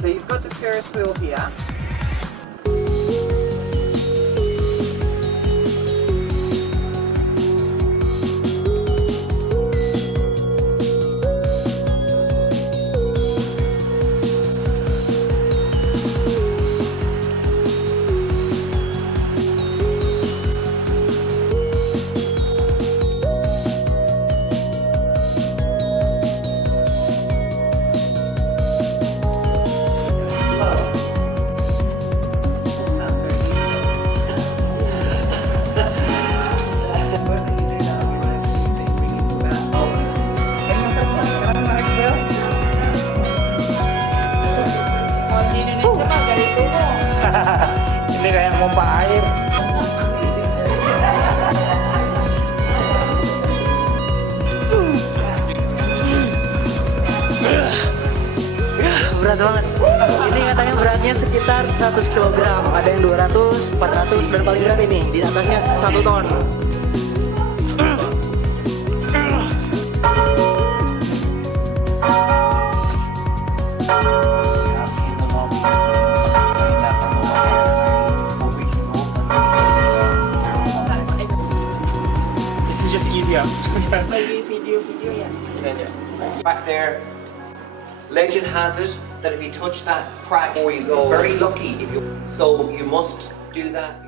So you've got the Ferris wheel here. Ini kayak pompa air. Berat banget. Ini katanya beratnya sekitar 100 kg. Ada yang 200, 400 dan paling berat ini di atasnya 1 ton. This is just easier. Lagi video-video ya. Back there, legend has it that if you touch that crack before you go, very lucky if you. So you must do that.